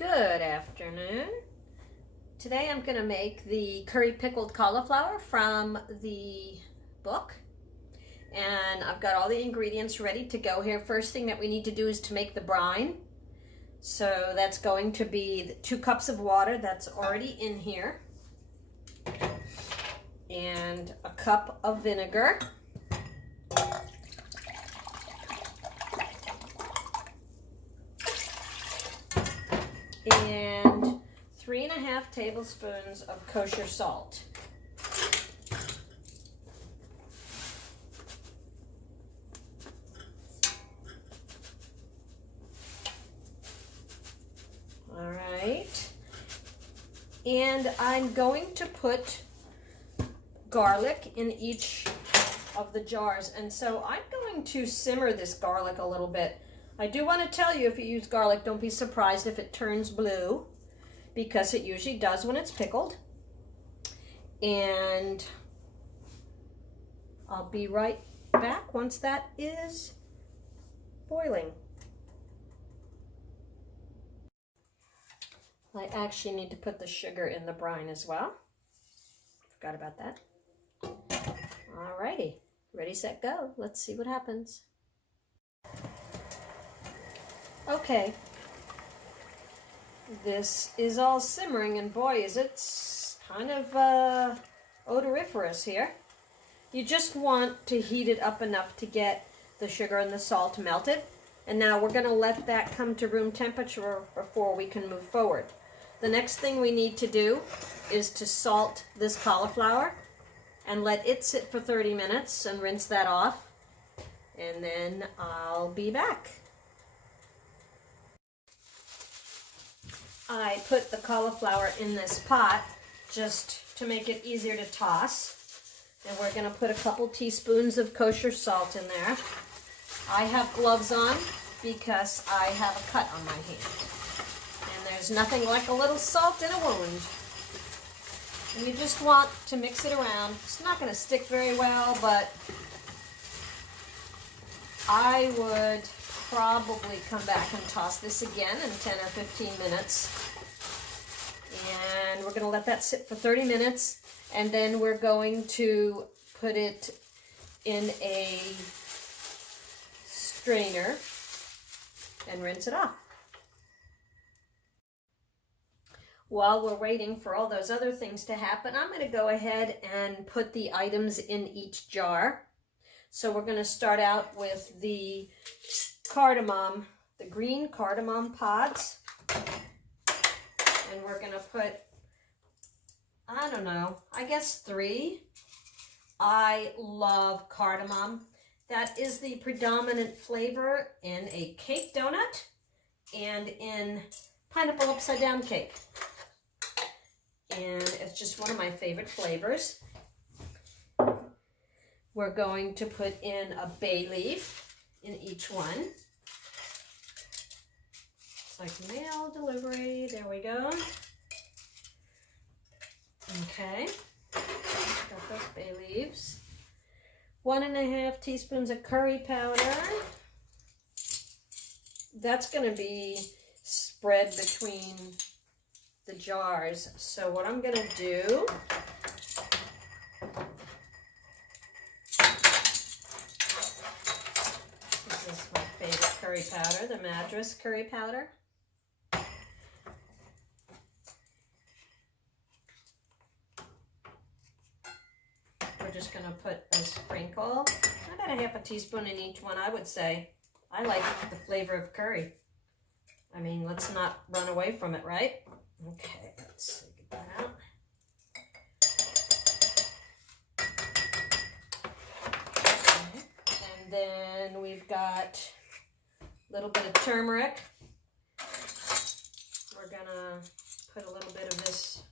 Good afternoon. Today I'm going to make the curry pickled cauliflower from the book. And I've got all the ingredients ready to go here. First thing that we need to do is to make the brine. So that's going to be 2 cups of water that's already in here. And a cup of vinegar. And 3½ tablespoons of kosher salt. All right. And I'm going to put garlic in each of the jars. And so I'm going to simmer this garlic a little bit. I do want to tell you, if you use garlic, don't be surprised if it turns blue, because it usually does when it's pickled. And I'll be right back once that is boiling. I actually need to put the sugar in the brine as well. Forgot about that. Alrighty, ready, set, go. Let's see what happens. Okay, this is all simmering, and boy, is it kind of odoriferous here. You just want to heat it up enough to get the sugar and the salt melted. And now we're going to let that come to room temperature before we can move forward. The next thing we need to do is to salt this cauliflower and let it sit for 30 minutes and rinse that off. And then I'll be back. I put the cauliflower in this pot just to make it easier to toss. And we're going to put a couple teaspoons of kosher salt in there. I have gloves on because I have a cut on my hand. And there's nothing like a little salt in a wound. And you just want to mix it around. It's not going to stick very well, but I would probably come back and toss this again in 10 or 15 minutes. And we're going to let that sit for 30 minutes, and then we're going to put it in a strainer and rinse it off. While we're waiting for all those other things to happen, I'm going to go ahead and put the items in each jar. So we're going to start out with the cardamom, the green cardamom pods. And we're going to put, I don't know, I guess 3. I love cardamom. That is the predominant flavor in a cake donut and in pineapple upside down cake. And it's just one of my favorite flavors. We're going to put in a bay leaf in each one. It's like mail delivery. There we go. Okay. Got those bay leaves. 1½ teaspoons of curry powder. That's going to be spread between the jars. So what I'm going to do curry powder, the Madras curry powder. We're just going to put a sprinkle, about a ½ teaspoon in each one, I would say. I like the flavor of curry. I mean, let's not run away from it, right? Okay, let's get that out. Okay. And then we've got a little bit of turmeric. We're gonna put a little bit of this.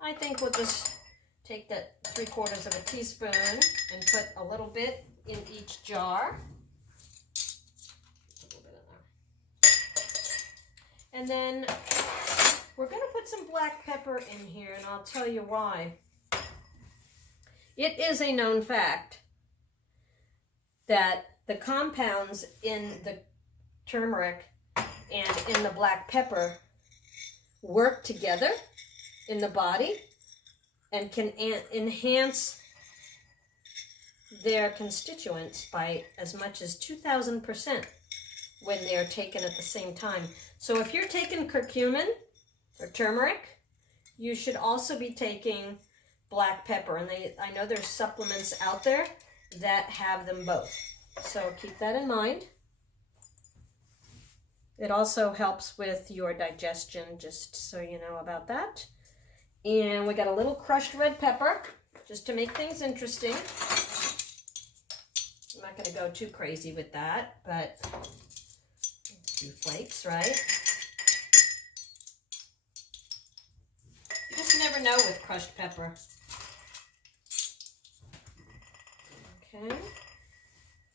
I think we'll just take that 3/4 of a teaspoon and put a little bit in each jar. A little bit in there. And then we're gonna put some black pepper in here, and I'll tell you why. It is a known fact that the compounds in the turmeric and in the black pepper work together in the body and can enhance their constituents by as much as 2,000% when they're taken at the same time. So if you're taking curcumin or turmeric, you should also be taking black pepper. And I know there's supplements out there that have them both. So keep that in mind. It also helps with your digestion, just so you know about that. And we got a little crushed red pepper, just to make things interesting. I'm not going to go too crazy with that, but a few flakes, right? You just never know with crushed pepper. Okay.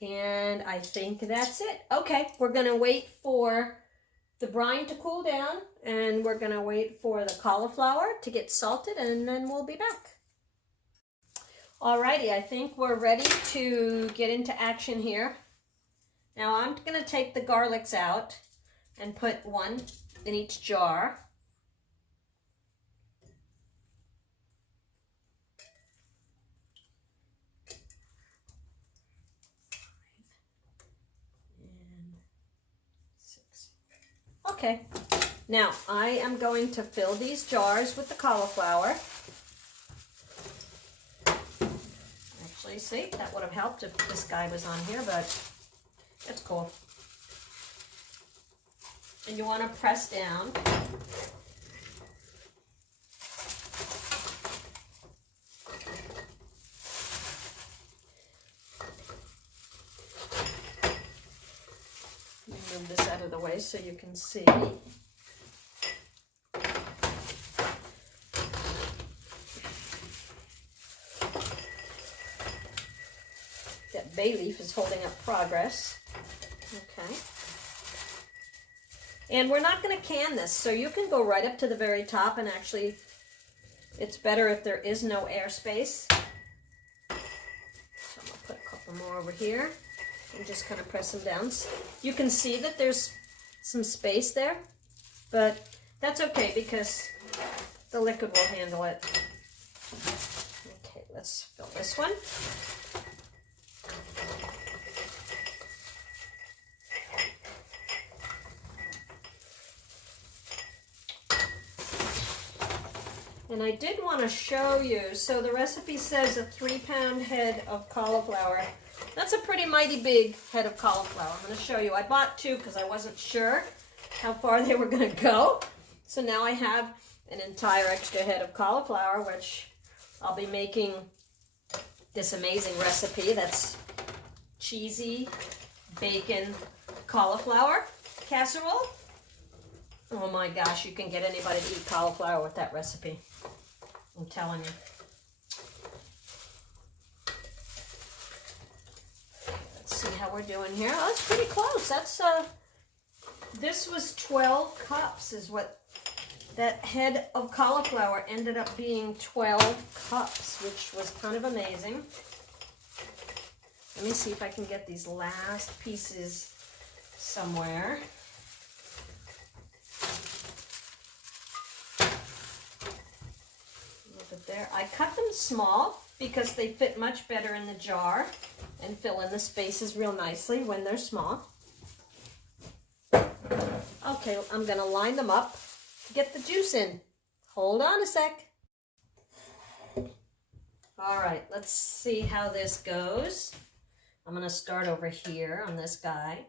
And I think that's it. Okay, we're going to wait for the brine to cool down, and we're going to wait for the cauliflower to get salted, and then we'll be back. Alrighty, I think we're ready to get into action here. Now I'm going to take the garlics out and put one in each jar. Okay, now I am going to fill these jars with the cauliflower. Actually, see, that would have helped if this guy was on here, but it's cool. And you want to press down. Move this out of the way so you can see. That bay leaf is holding up progress. Okay. And we're not going to can this, so you can go right up to the very top, and actually it's better if there is no airspace. So I'm going to put a couple more over here. And just kind of press them down. You can see that there's some space there, but that's okay because the liquid will handle it. Okay, let's fill this one. And I did want to show you, so the recipe says a 3-pound head of cauliflower. That's a pretty mighty big head of cauliflower. I'm going to show you. I bought 2 because I wasn't sure how far they were going to go. So now I have an entire extra head of cauliflower, which I'll be making this amazing recipe that's cheesy bacon cauliflower casserole. Oh my gosh, you can get anybody to eat cauliflower with that recipe. I'm telling you. Let's see how we're doing here. Oh, that's pretty close. That's this was 12 cups is what that head of cauliflower ended up being. 12 cups, which was kind of amazing. Let me see if I can get these last pieces somewhere. There. I cut them small because they fit much better in the jar and fill in the spaces real nicely when they're small. Okay, I'm going to line them up to get the juice in. Hold on a sec. All right, let's see how this goes. I'm going to start over here on this guy.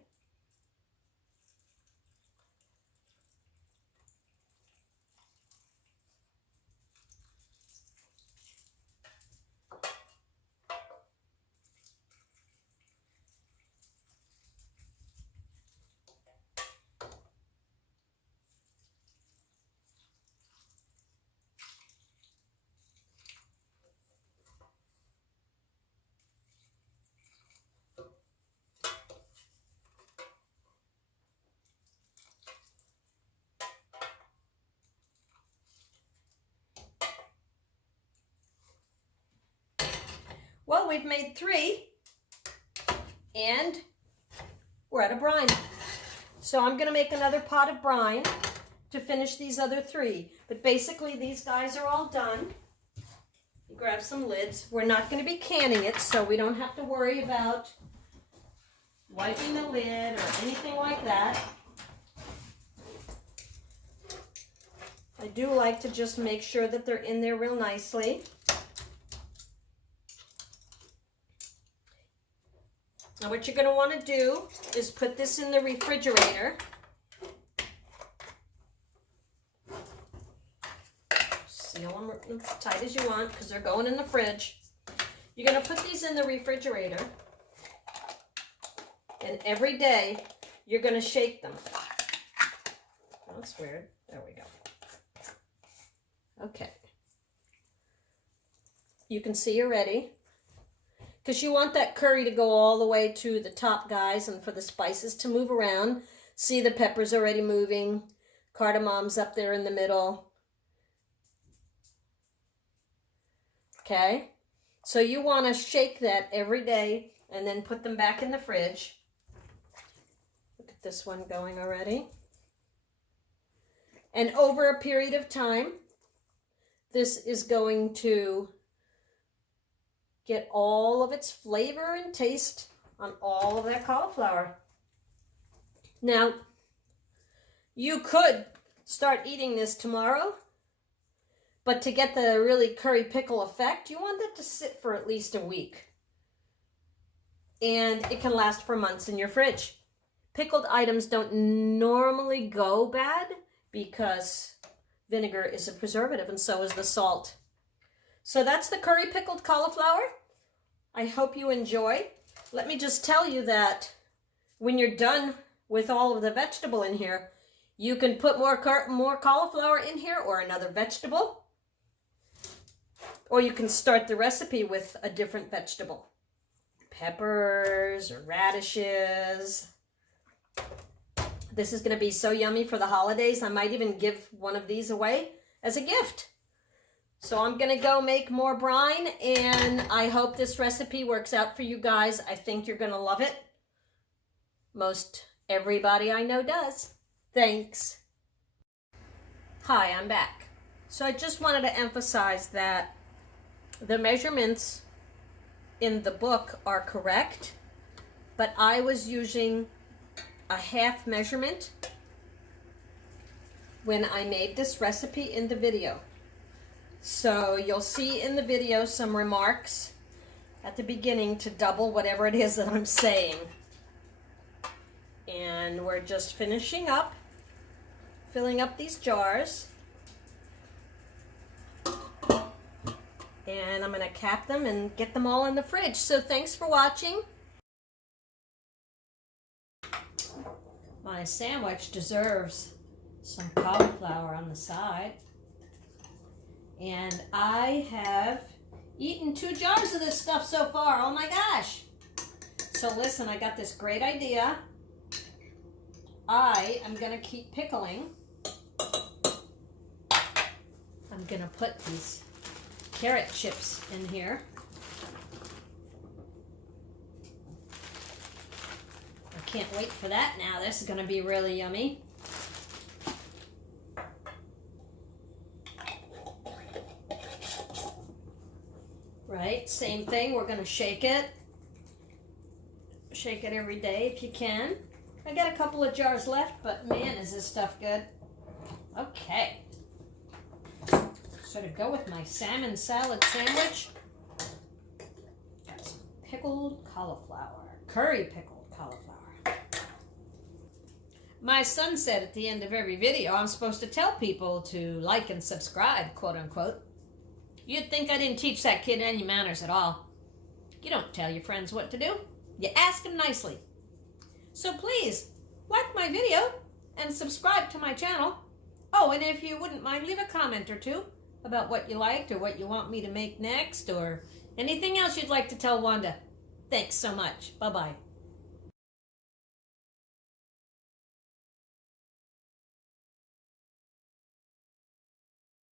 Well, we've made 3, and we're at a brine. So I'm going to make another pot of brine to finish these other 3. But basically these guys are all done. You grab some lids. We're not going to be canning it, so we don't have to worry about wiping the lid or anything like that. I do like to just make sure that they're in there real nicely. Now what you're going to want to do is put this in the refrigerator. Seal them as tight as you want because they're going in the fridge. You're going to put these in the refrigerator, and every day you're going to shake them. Oh, that's weird. There we go. Okay. You can see you're ready. Because you want that curry to go all the way to the top, guys, and for the spices to move around. See, the pepper's already moving. Cardamom's up there in the middle. Okay? So you want to shake that every day and then put them back in the fridge. Look at this one going already. And over a period of time, this is going to get all of its flavor and taste on all of that cauliflower. Now, you could start eating this tomorrow, but to get the really curry pickle effect, you want it to sit for at least a week. And it can last for months in your fridge. Pickled items don't normally go bad because vinegar is a preservative, and so is the salt. So that's the curry pickled cauliflower. I hope you enjoy. Let me just tell you that when you're done with all of the vegetable in here, you can put more cauliflower in here or another vegetable. Or you can start the recipe with a different vegetable. Peppers or radishes. This is going to be so yummy for the holidays. I might even give one of these away as a gift. So I'm going to go make more brine, and I hope this recipe works out for you guys. I think you're going to love it. Most everybody I know does. Thanks. Hi, I'm back. So I just wanted to emphasize that the measurements in the book are correct, but I was using a half measurement when I made this recipe in the video. So you'll see in the video some remarks at the beginning to double whatever it is that I'm saying. And we're just finishing up, filling up these jars. And I'm going to cap them and get them all in the fridge. So thanks for watching. My sandwich deserves some cauliflower on the side. And I have eaten 2 jars of this stuff so far. Oh my gosh. So listen, I got this great idea. I am going to keep pickling. I'm going to put these carrot chips in here. I can't wait for that now. This is going to be really yummy. Right, same thing. We're going to shake it. Shake it every day if you can. I got a couple of jars left, but man, is this stuff good. Okay. So to go with my salmon salad sandwich, got some pickled cauliflower, curry pickled cauliflower. My son said at the end of every video, I'm supposed to tell people to like and subscribe, quote unquote. You'd think I didn't teach that kid any manners at all. You don't tell your friends what to do. You ask them nicely. So please, like my video and subscribe to my channel. Oh, and if you wouldn't mind, leave a comment or 2 about what you liked or what you want me to make next or anything else you'd like to tell Wanda. Thanks so much. Bye-bye.